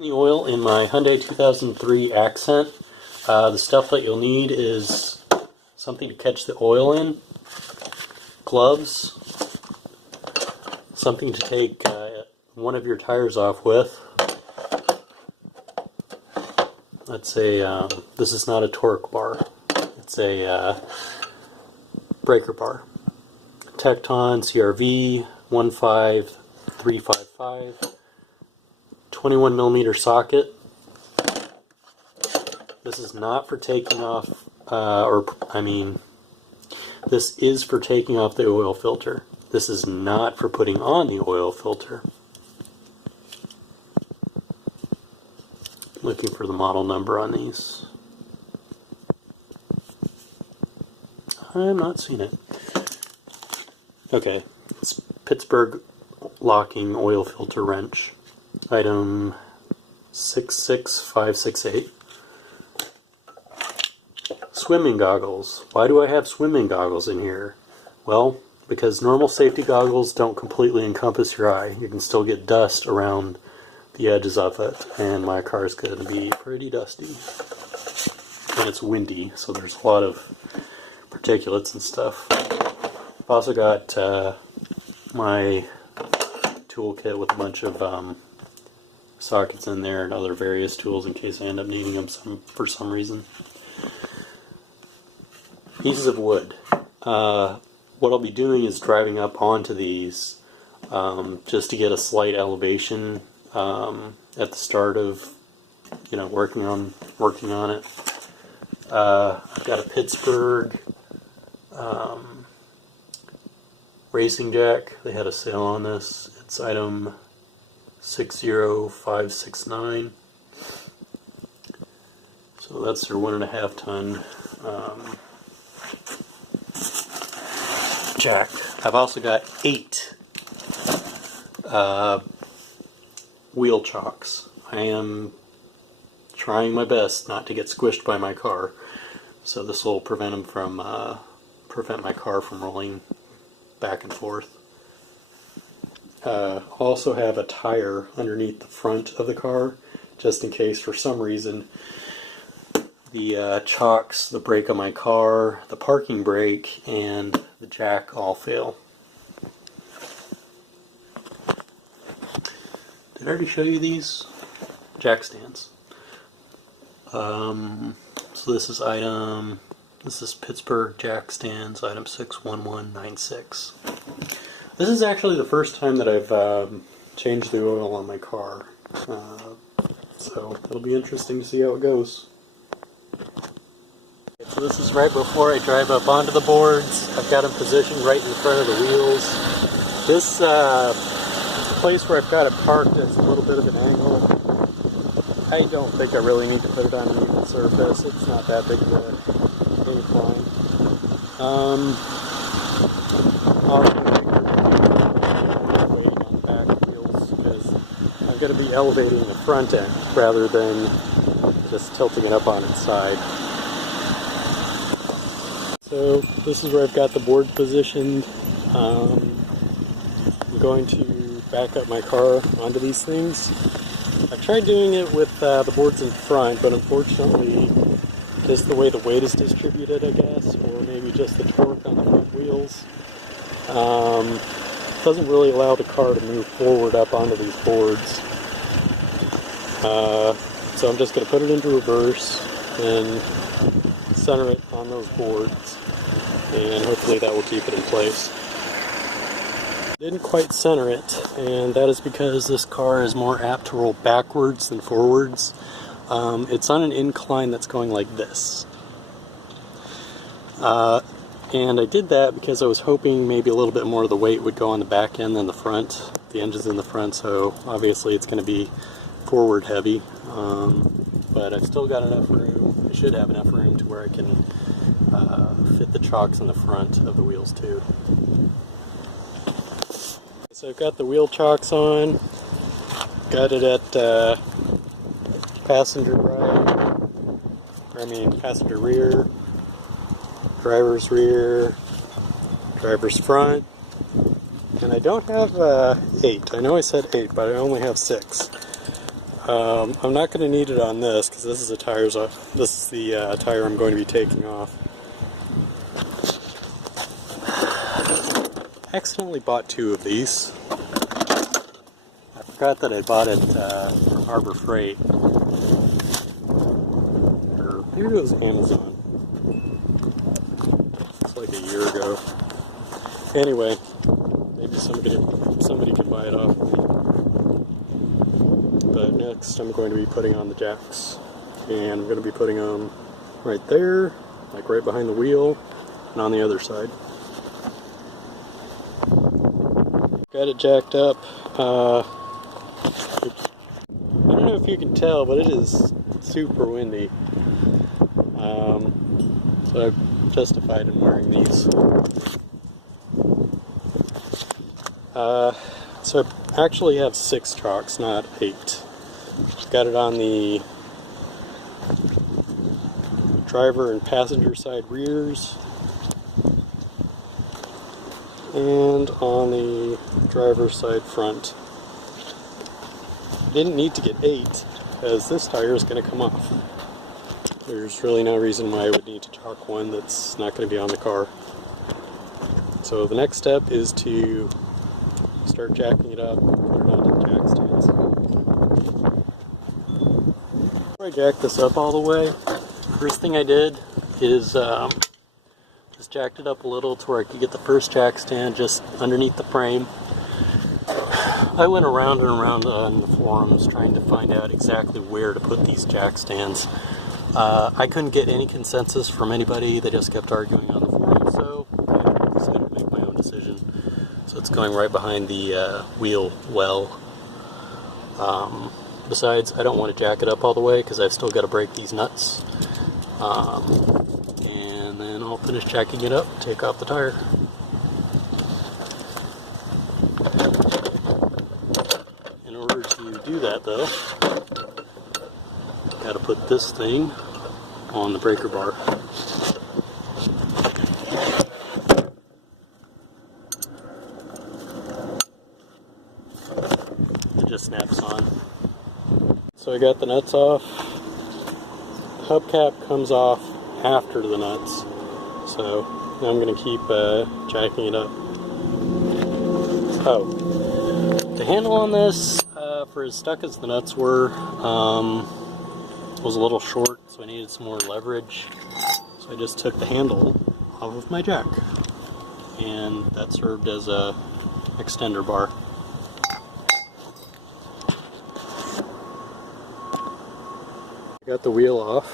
The oil in my Hyundai 2003 Accent. The stuff that you'll need is something to catch the oil in, gloves, something to take one of your tires off with. Let's say this is not a torque bar, it's a breaker bar. Tecton CRV 15355, 21mm socket. This is not for taking off, this is for taking off the oil filter. This is not for putting on the oil filter. Looking for the model number on these. I'm not seeing it. Okay, it's Pittsburgh locking oil filter wrench. Item 66568. Swimming goggles. Why do I have swimming goggles in here? Well, because normal safety goggles don't completely encompass your eye. You can still get dust around the edges of it, and my car is going to be pretty dusty. And it's windy, so there's a lot of particulates and stuff. I've also got my toolkit with a bunch of sockets in there and other various tools in case I end up needing them for some reason. Pieces of wood. What I'll be doing is driving up onto these just to get a slight elevation at the start of working on it. I've got a Pittsburgh racing jack. They had a sale on this. It's item 60569. So that's their 1.5 ton jack. I've also got 8 wheel chocks. I am trying my best not to get squished by my car, so this will prevent my car from rolling back and forth. I'll also have a tire underneath the front of the car, just in case for some reason the chocks, the brake on my car, the parking brake, and the jack all fail. Did I already show you these? Jack stands. So this is Pittsburgh jack stands, item 61196. This is actually the first time that I've changed the oil on my car. So it'll be interesting to see how it goes. So this is right before I drive up onto the boards. I've got them positioned right in front of the wheels. This place where I've got it parked is a little bit of an angle. I don't think I really need to put it on an even surface. It's not that big of an incline. Also, waiting on the back wheels because I'm going to be elevating the front end rather than just tilting it up on its side. So this is where I've got the board positioned. I'm going to back up my car onto these things. I've tried doing it with the boards in front, but unfortunately, just the way the weight is distributed, I guess, or maybe just the torque on the front wheels, doesn't really allow the car to move forward up onto these boards. So I'm just going to put it into reverse and center it on those boards, and hopefully that will keep it in place. Didn't quite center it, and that is because this car is more apt to roll backwards than forwards. It's on an incline that's going like this. And I did that because I was hoping maybe a little bit more of the weight would go on the back end than the front. The engine's in the front, so obviously it's going to be forward heavy. But I've still got enough room. I should have enough room to where I can fit the chocks in the front of the wheels too. So I've got the wheel chocks on, got it at passenger rear, driver's rear, driver's front, and I don't have 8. I know I said 8, but I only have 6. I'm not going to need it on this because this is the tire I'm going to be taking off. I accidentally bought 2 of these. I forgot that I bought it from Harbor Freight. Or maybe it was Amazon. It's like a year ago. Anyway, maybe somebody can buy it off of me. But next I'm going to be putting on the jacks. And I'm going to be putting them right there, like right behind the wheel, and on the other side. Got it jacked up. I don't know if you can tell, but it is super windy. So I've justified in wearing these. So I actually have 6 chocks, not 8. Got it on the driver and passenger side rears, and on the driver's side front. I didn't need to get 8 because this tire is going to come off. There's really no reason why I would need to chalk one that's not going to be on the car. So the next step is to start jacking it up, put it onto the jack stands. Before I jack this up all the way, first thing I did is just jacked it up a little to where I could get the first jack stand just underneath the frame. I went around and around on the forums trying to find out exactly where to put these jack stands. I couldn't get any consensus from anybody. They just kept arguing on the forum, so I decided to make my own decision. So it's going right behind the wheel well. Besides, I don't want to jack it up all the way because I've still got to break these nuts. And then I'll finish jacking it up, take off the tire. In order to do that though, got to put this thing on the breaker bar. It just snaps on. So I got the nuts off. The hubcap comes off after the nuts. So now I'm going to keep jacking it up. Oh, the handle on this, for as stuck as the nuts were, was a little short, so I needed some more leverage. So I just took the handle off of my jack, and that served as a extender bar. Got the wheel off.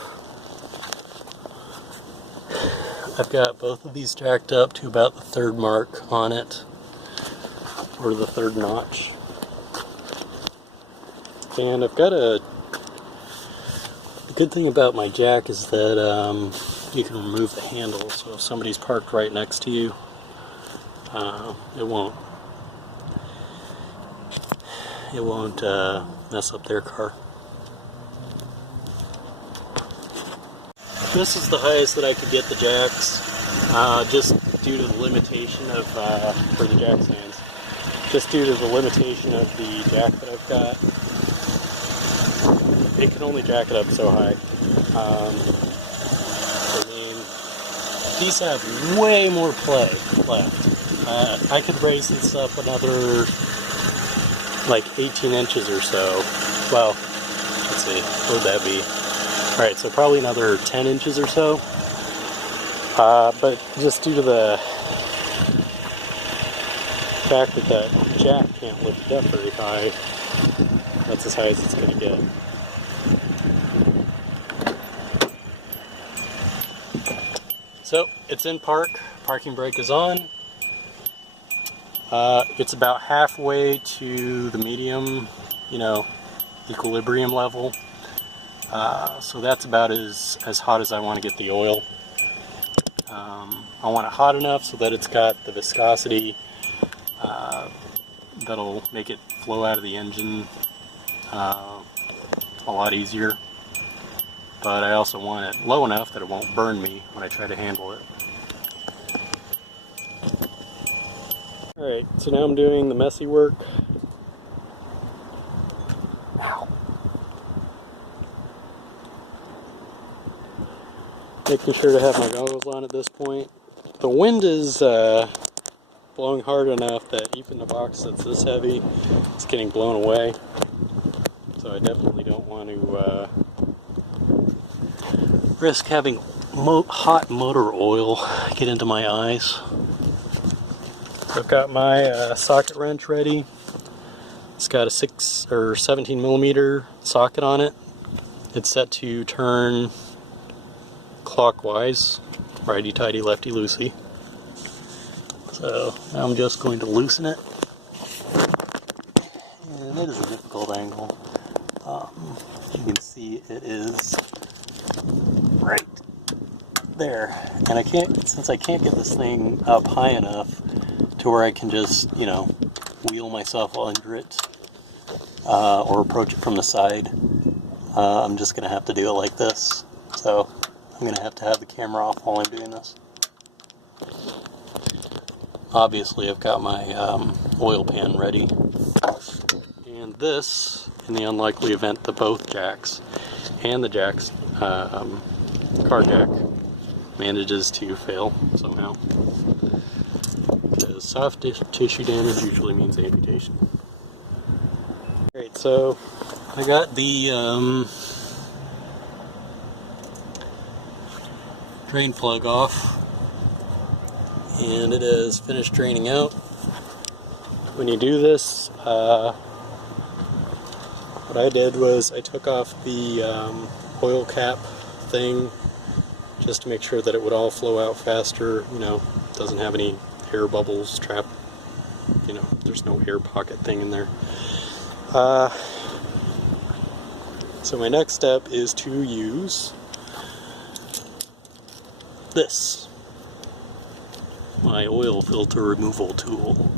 I've got both of these jacked up to about the 3rd mark on it, or the 3rd notch. And I've got the good thing about my jack is that you can remove the handle, so if somebody's parked right next to you, it won't mess up their car. This is the highest that I could get the jacks, just due to the limitation of, for the jack stands, just due to the limitation of the jack that I've got. It can only jack it up so high. I mean, these have way more play left. I could raise this up another, like 18 inches or so. Well, let's see, what would that be? Alright, so probably another 10 inches or so. But just due to the fact that that jack can't lift it up very high, that's as high as it's going to get. So, it's in park. Parking brake is on. It's about halfway to the medium, equilibrium level. So that's about as hot as I want to get the oil. I want it hot enough so that it's got the viscosity that'll make it flow out of the engine a lot easier. But I also want it low enough that it won't burn me when I try to handle it. Alright, so now I'm doing the messy work. Ow. Making sure to have my goggles on at this point. The wind is blowing hard enough that even the box that's this heavy is getting blown away. So I definitely don't want to risk having hot motor oil get into my eyes. I've got my socket wrench ready. It's got a 6 or 17 millimeter socket on it. It's set to turn clockwise, righty-tighty, lefty-loosey. So now I'm just going to loosen it. And it is a difficult angle. You can see it is right there. And I can't, since I can't get this thing up high enough to where I can just, you know, wheel myself under it or approach it from the side, I'm just going to have to do it like this. So I'm going to have the camera off while I'm doing this. Obviously I've got my oil pan ready. And this, in the unlikely event that both jacks and the jack's car jack manages to fail somehow, because soft tissue damage usually means amputation. Alright, so I got the drain plug off, and it is finished draining out. When you do this, what I did was I took off the oil cap thing just to make sure that it would all flow out faster, you know, doesn't have any air bubbles trapped, you know, there's no air pocket thing in there. So my next step is to use this, my oil filter removal tool.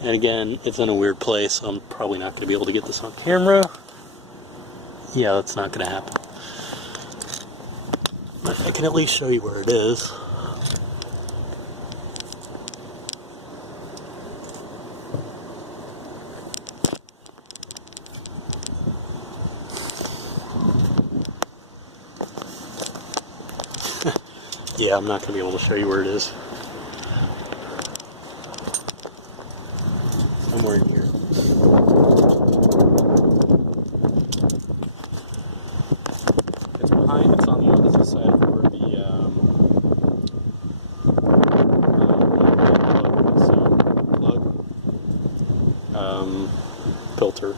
And again, it's in a weird place, so I'm probably not going to be able to get this on camera. Yeah, that's not going to happen. But I can at least show you where it is. Yeah, I'm not going to be able to show you where it is. Somewhere in here. It's behind, it's on the opposite side of where the filter.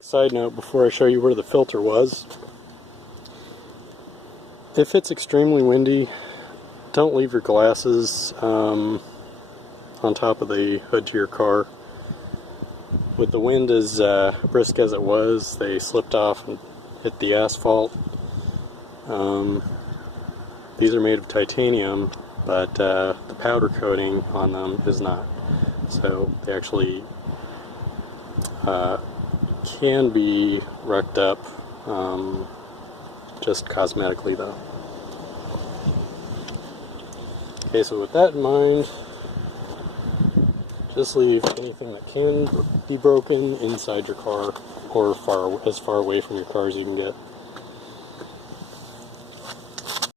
Side note, before I show you where the filter was, if it's extremely windy, don't leave your glasses on top of the hood to your car. With the wind as brisk as it was, they slipped off and hit the asphalt. These are made of titanium, but the powder coating on them is not. So they actually can be wrecked up, just cosmetically though. Okay, so with that in mind, just leave anything that can be broken inside your car, or as far away from your car as you can get.